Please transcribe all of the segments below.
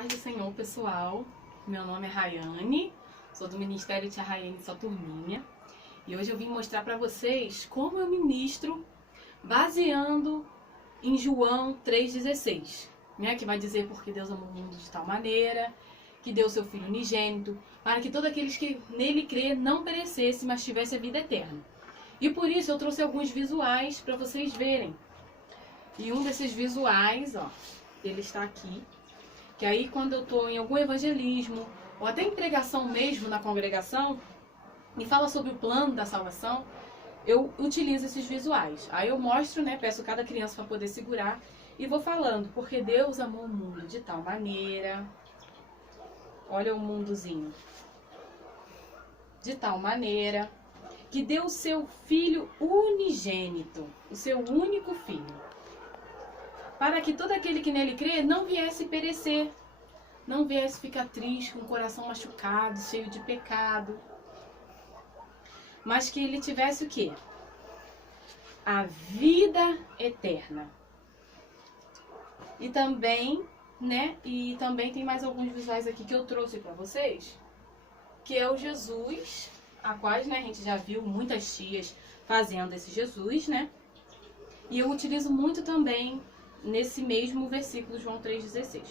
paz do Senhor, pessoal. Meu nome é Rayane, sou do Ministério Tia Rayane Sua Turminha. E hoje eu vim mostrar para vocês como eu ministro baseando em João 3,16, né? Que vai dizer porque Deus amou o mundo de tal maneira, que deu seu Filho unigênito, para que todos aqueles que nele crê não perecesse, mas tivesse a vida eterna. E por isso eu trouxe alguns visuais para vocês verem. E um desses visuais, ó, ele está aqui. Que aí quando eu estou em algum evangelismo, ou até em pregação mesmo na congregação, e fala sobre o plano da salvação, eu utilizo esses visuais. Aí eu mostro, né, peço cada criança para poder segurar, e vou falando, porque Deus amou o mundo de tal maneira, olha o mundozinho, de tal maneira, que deu o seu Filho unigênito, o seu único Filho, para que todo aquele que nele crê não viesse perecer, não viesse ficar triste, com o coração machucado, cheio de pecado, mas que ele tivesse o quê? A vida eterna. E também, né? E também tem mais alguns visuais aqui que eu trouxe para vocês, que é o Jesus, a quais, né, a gente já viu muitas tias fazendo esse Jesus, né? E eu utilizo muito também nesse mesmo versículo, João 3,16.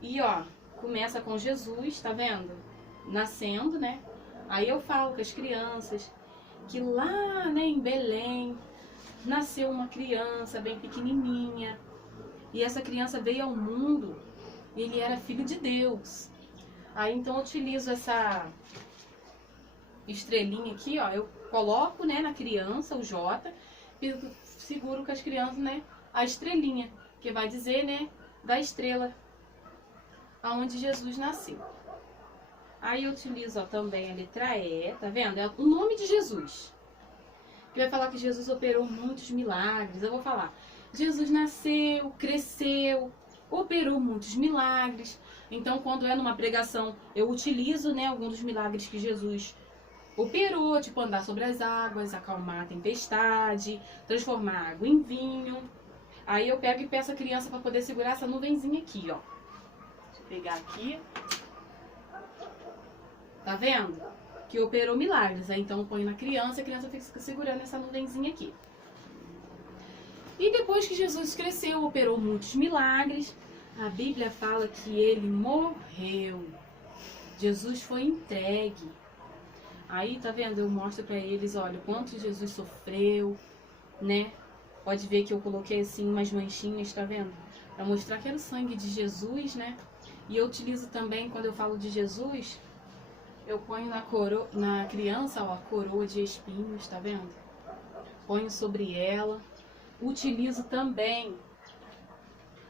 E ó, começa com Jesus, tá vendo? Nascendo, né? Aí eu falo com as crianças que lá, né, em Belém, nasceu uma criança bem pequenininha. E essa criança veio ao mundo e ele era filho de Deus. Aí então eu utilizo essa estrelinha aqui, ó. Eu coloco, né, na criança, o J, e seguro com as crianças, né, a estrelinha, que vai dizer, né, da estrela aonde Jesus nasceu. Aí eu utilizo, ó, também a letra E, tá vendo? É o nome de Jesus. Que vai falar que Jesus operou muitos milagres. Eu vou falar, Jesus nasceu, cresceu, operou muitos milagres. Então, quando é numa pregação, eu utilizo, né, alguns dos milagres que Jesus operou, tipo andar sobre as águas, acalmar a tempestade, transformar água em vinho. Aí eu pego e peço a criança para poder segurar essa nuvenzinha aqui, ó. Deixa eu pegar aqui. Tá vendo? Que operou milagres. Aí então eu ponho na criança e a criança fica segurando essa nuvenzinha aqui. E depois que Jesus cresceu, operou muitos milagres, a Bíblia fala que ele morreu. Jesus foi entregue. Aí, tá vendo? Eu mostro pra eles, olha, o quanto Jesus sofreu, né? Pode ver que eu coloquei assim umas manchinhas, tá vendo? Pra mostrar que era o sangue de Jesus, né? E eu utilizo também, quando eu falo de Jesus, eu ponho na criança, ó, a coroa de espinhos, tá vendo? Ponho sobre ela. Utilizo também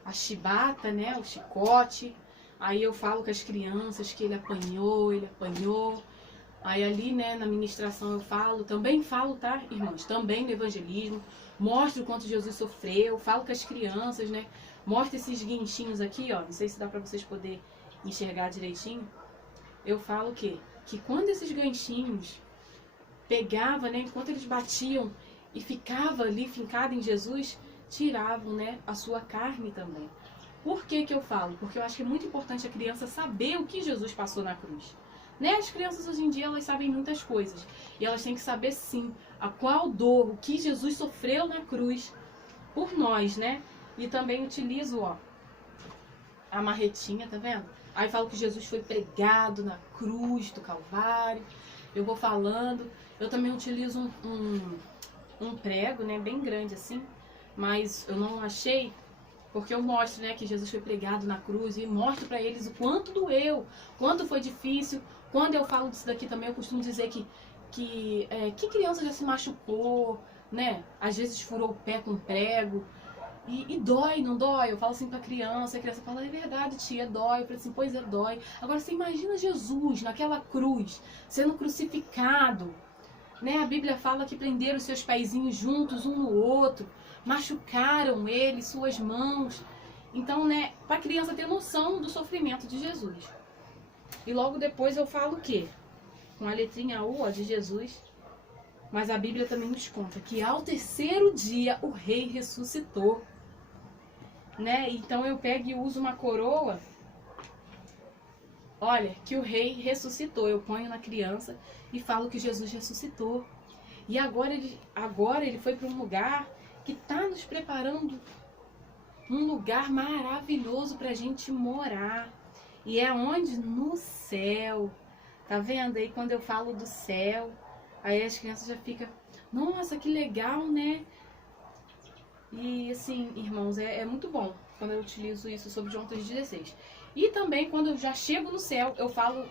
a chibata, né? O chicote. Aí eu falo com as crianças que ele apanhou, ele apanhou. Aí ali, né, na ministração eu falo, também falo, tá, irmãos? Também no evangelismo, mostro o quanto Jesus sofreu, falo com as crianças, né? Mostro esses guinchinhos aqui, ó, não sei se dá pra vocês poderem enxergar direitinho. Eu falo o quê? Que quando esses ganchinhos pegavam, né, enquanto eles batiam e ficava ali fincado em Jesus, tiravam, né, a sua carne também. Por que que eu falo? Porque eu acho que é muito importante a criança saber o que Jesus passou na cruz. Né? As crianças hoje em dia, elas sabem muitas coisas. E elas têm que saber, sim, a qual dor, o que Jesus sofreu na cruz por nós, né? E também utilizo, ó, a marretinha, tá vendo? Aí falo que Jesus foi pregado cruz do Calvário. Eu vou falando. Eu também utilizo um prego, né? Bem grande assim. Mas eu não achei... Porque eu mostro, né, que Jesus foi pregado na cruz e mostro pra eles o quanto doeu, quanto foi difícil. Quando eu falo disso daqui também, eu costumo dizer que criança já se machucou, né? Às vezes furou o pé com prego. E dói, não dói? Eu falo assim pra criança, a criança fala, é verdade, tia, dói. Eu falo assim, pois é, dói. Agora você imagina Jesus naquela cruz, sendo crucificado. Né? A Bíblia fala que prenderam seus pezinhos juntos um no outro, machucaram ele, suas mãos. Então, né, para a criança ter noção do sofrimento de Jesus. E logo depois eu falo o quê? Com a letrinha U, ó, de Jesus. Mas a Bíblia também nos conta que ao terceiro dia o rei ressuscitou. né? Então eu pego e uso uma coroa. Olha, que o rei ressuscitou. Eu ponho na criança e falo que Jesus ressuscitou. E agora ele foi para um lugar que está nos preparando, um lugar maravilhoso para a gente morar. E é onde? No céu. Tá vendo? Aí quando eu falo do céu, aí as crianças já ficam, nossa, que legal, né? E assim, irmãos, é muito bom quando eu utilizo isso sobre João 3,16. E também quando eu já chego no céu, eu falo,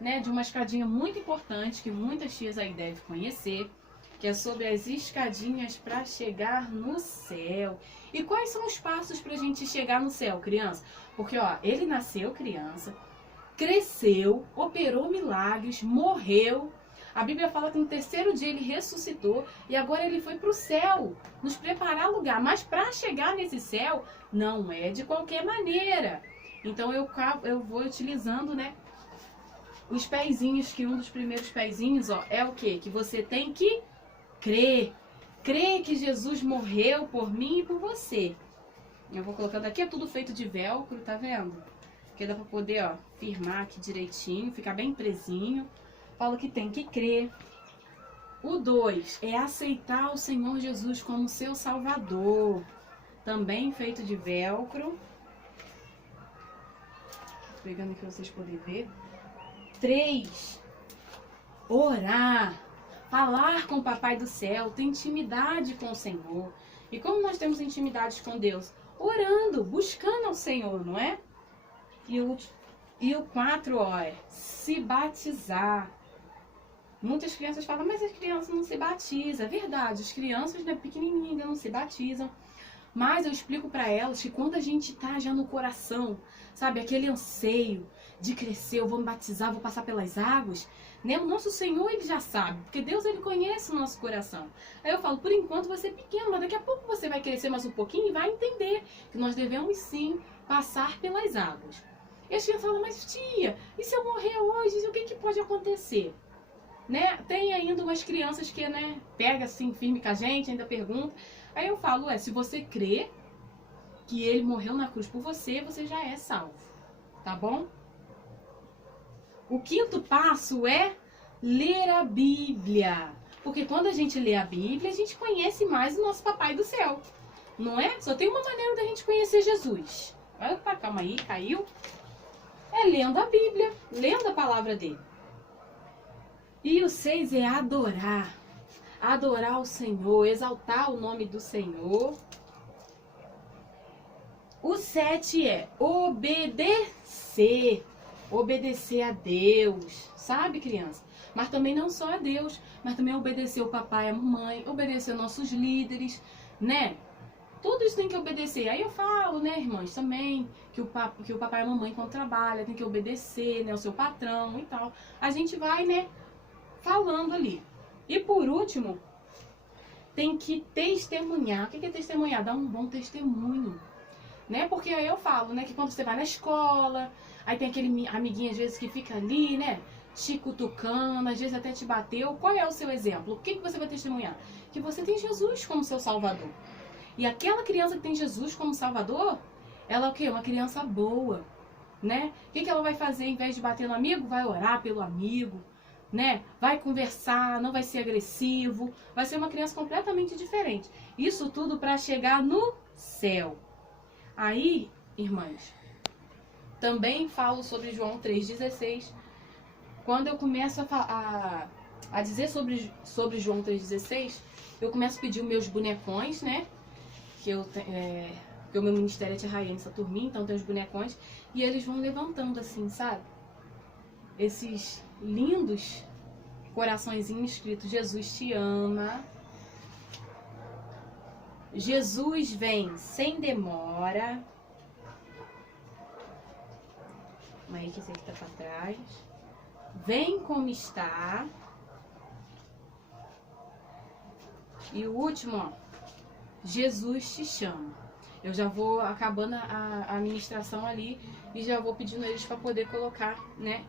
né, de uma escadinha muito importante que muitas tias aí devem conhecer, que é sobre as escadinhas para chegar no céu. E quais são os passos para a gente chegar no céu, criança? Porque, ó, ele nasceu criança, cresceu, operou milagres, morreu. A Bíblia fala que no terceiro dia ele ressuscitou e agora ele foi para o céu, nos preparar lugar. Mas para chegar nesse céu, não é de qualquer maneira. Então eu vou utilizando, né, os pezinhos, que um dos primeiros pezinhos, ó, é o quê? Que você tem que crer. Crer que Jesus morreu por mim e por você. Eu vou colocando aqui, é tudo feito de velcro, tá vendo? Que dá pra poder, ó, firmar aqui direitinho, ficar bem presinho. Falo que tem que crer. O 2 é aceitar o Senhor Jesus como seu Salvador. Também feito de velcro. Tô pegando aqui pra vocês poderem ver. 3, orar. Falar com o Papai do Céu, ter intimidade com o Senhor. E como nós temos intimidade com Deus? Orando, buscando ao Senhor, não é? E o 4, ó, é se batizar. Muitas crianças falam, mas as crianças não se batizam. É verdade, as crianças, né, pequenininhas ainda não se batizam. Mas eu explico para elas que quando a gente tá já no coração, sabe, aquele anseio de crescer, eu vou me batizar, vou passar pelas águas, né? O nosso Senhor, ele já sabe, porque Deus, ele conhece o nosso coração. Aí eu falo, por enquanto você é pequeno, mas daqui a pouco você vai crescer mais um pouquinho e vai entender que nós devemos sim passar pelas águas. E as crianças falam, mas tia, e se eu morrer hoje, o que pode acontecer? Né? Tem ainda umas crianças que, né, pega assim firme com a gente, ainda pergunta. Aí eu falo, se você crê que ele morreu na cruz por você, você já é salvo, tá bom? O 5º passo é ler a Bíblia. Porque quando a gente lê a Bíblia, a gente conhece mais o nosso Papai do Céu. Não é? Só tem uma maneira da gente conhecer Jesus. Opa, calma aí, caiu. É lendo a Bíblia, lendo a palavra dele. E o 6 é adorar. Adorar o Senhor, exaltar o nome do Senhor. O 7 é obedecer. Obedecer a Deus, sabe, criança? Mas também não só a Deus, mas também obedecer o papai e a mamãe, obedecer nossos líderes, né? Tudo isso tem que obedecer. Aí eu falo, né, irmãs, também, que o papai e a mamãe, quando trabalha, tem que obedecer, né, o seu patrão e tal. A gente vai, né, falando ali. E por último, tem que testemunhar. O que é testemunhar? Dar um bom testemunho, né? Porque aí eu falo, né, que quando você vai na escola, aí tem aquele amiguinho às vezes que fica ali, né, te cutucando, às vezes até te bateu. Qual é o seu exemplo? O que você vai testemunhar? Que você tem Jesus como seu Salvador. E aquela criança que tem Jesus como Salvador, ela é o quê? Uma criança boa, né? O que ela vai fazer em vez de bater no amigo? Vai orar pelo amigo, né? Vai conversar, não vai ser agressivo, vai ser uma criança completamente diferente. Isso tudo para chegar no céu. Aí, irmãs, também falo sobre João 3,16. Quando eu começo a dizer sobre João 3,16, eu começo a pedir os meus bonecões, né? Porque o meu ministério é de Rainha essa turminha, então tem os bonecões. E eles vão levantando assim, sabe? Esses lindos coraçõezinhos escritos: Jesus te ama. Jesus vem sem demora. Aí que esse aqui tá pra trás. Vem como está. E o último, ó. Jesus te chama. Eu já vou acabando a ministração ali e já vou pedindo eles para poder colocar, né,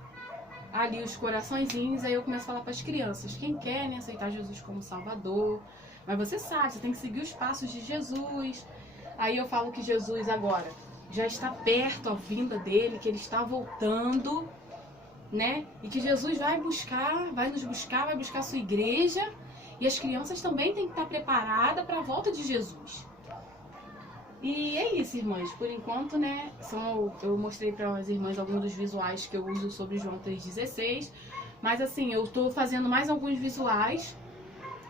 ali os coraçõezinhos. Aí eu começo a falar para as crianças: quem quer, né, aceitar Jesus como Salvador, mas você sabe, você tem que seguir os passos de Jesus, Aí eu falo que Jesus agora já está perto a vinda dele, que ele está voltando, né? E que Jesus vai buscar, vai buscar a sua igreja. E as crianças também têm que estar preparadas para a volta de Jesus. E é isso, irmãs. Por enquanto, né, eu mostrei para as irmãs alguns dos visuais que eu uso sobre João 3,16. Mas assim, eu estou fazendo mais alguns visuais,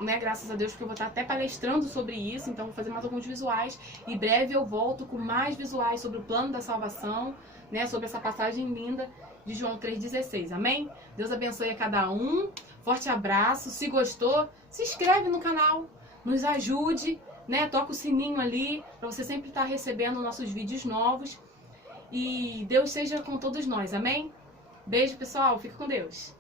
né, graças a Deus, porque eu vou estar até palestrando sobre isso. Então vou fazer mais alguns visuais. Em breve eu volto com mais visuais sobre o plano da salvação, né, sobre essa passagem linda de João 3,16. Amém? Deus abençoe a cada um. Forte abraço. Se gostou, se inscreve no canal. Nos ajude, né? Toca o sininho ali para você sempre estar recebendo nossos vídeos novos. E Deus seja com todos nós. Amém? Beijo, pessoal. Fica com Deus.